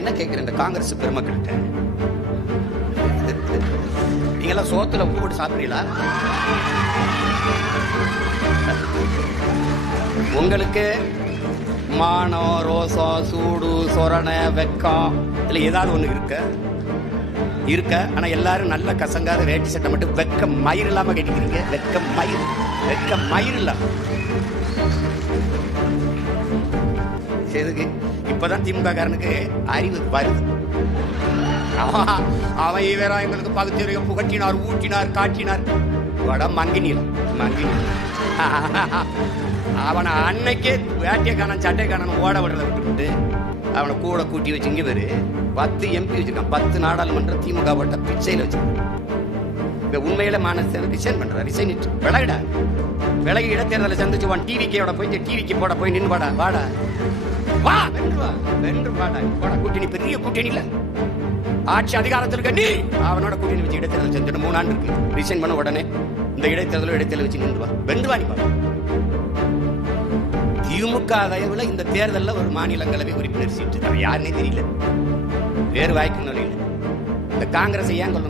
நான் என்ன கேட்கிறேன் இந்த காங்கிரஸ் பெருமக்கள்கிட்ட, நீங்கெல்லாம் சோத்துல உப்பு போட்டு சாப்பிடுறீங்களா? உங்களுக்கு மானம், ரோசம், சூடு, சொரணை, வெக்கம் இல்ல ஏதாவது ஒண்ணு இருக்க. ஆனா எல்லாரும் நல்ல கசங்காத வேட்டி சட்டை மட்டும் வெக்க மயிர் இல்லாம கட்டிக்கிறீங்க. வெக்க மயிர் இல்லாம. இப்பதான் திமுக காரனுக்கு அறிவு வருது. அவன் வேற எங்களுக்கு பகுத்தறிவு புகட்டினார், ஊட்டினார், காட்டினார். வட மங்கினீர் அவனை அன்னைக்கே வேட்டிய காணன் சட்டை காணன் ஓட விடுறத விட்டுவிட்டு அவனை கூட கூட்டி வச்சு இங்க பேரு 10 MP வச்சிருக்கான். 10 நாடாளுமன்ற திமுக போட்ட பிச்சையில வச்சிருக்கான். உண்மையில மானச ரிசைன் பண்ற, ரிசைன் விலகி இடைத்தேர்தலை சந்திச்சு டிவிக்கோட போய் டிவிக்கு போட போய் நின்று வாடா வா வென்று வாடா போட. கூட்டணி பெரிய கூட்டணி இல்ல, ஆட்சி அதிகாரத்தில் இருக்க நீ அவனோட கூட்டணி வச்சு இடைத்தேர்தல் செஞ்சு 3 ஆண்டு இருக்கு. ரிசைன் பண்ண உடனே இந்த இடைத்தேர்தல் வச்சு நின்று வா, வென்று வாணி பா. திமுக தயவுல இந்த தேர்தலில் ஒரு மாநிலங்களவை உறுப்பினர் சீட்டு யாருன்னே தெரியல, வேறு வாய்க்கு நுழையில. இந்த காங்கிரஸ் ஏன் கொள்ளணும்?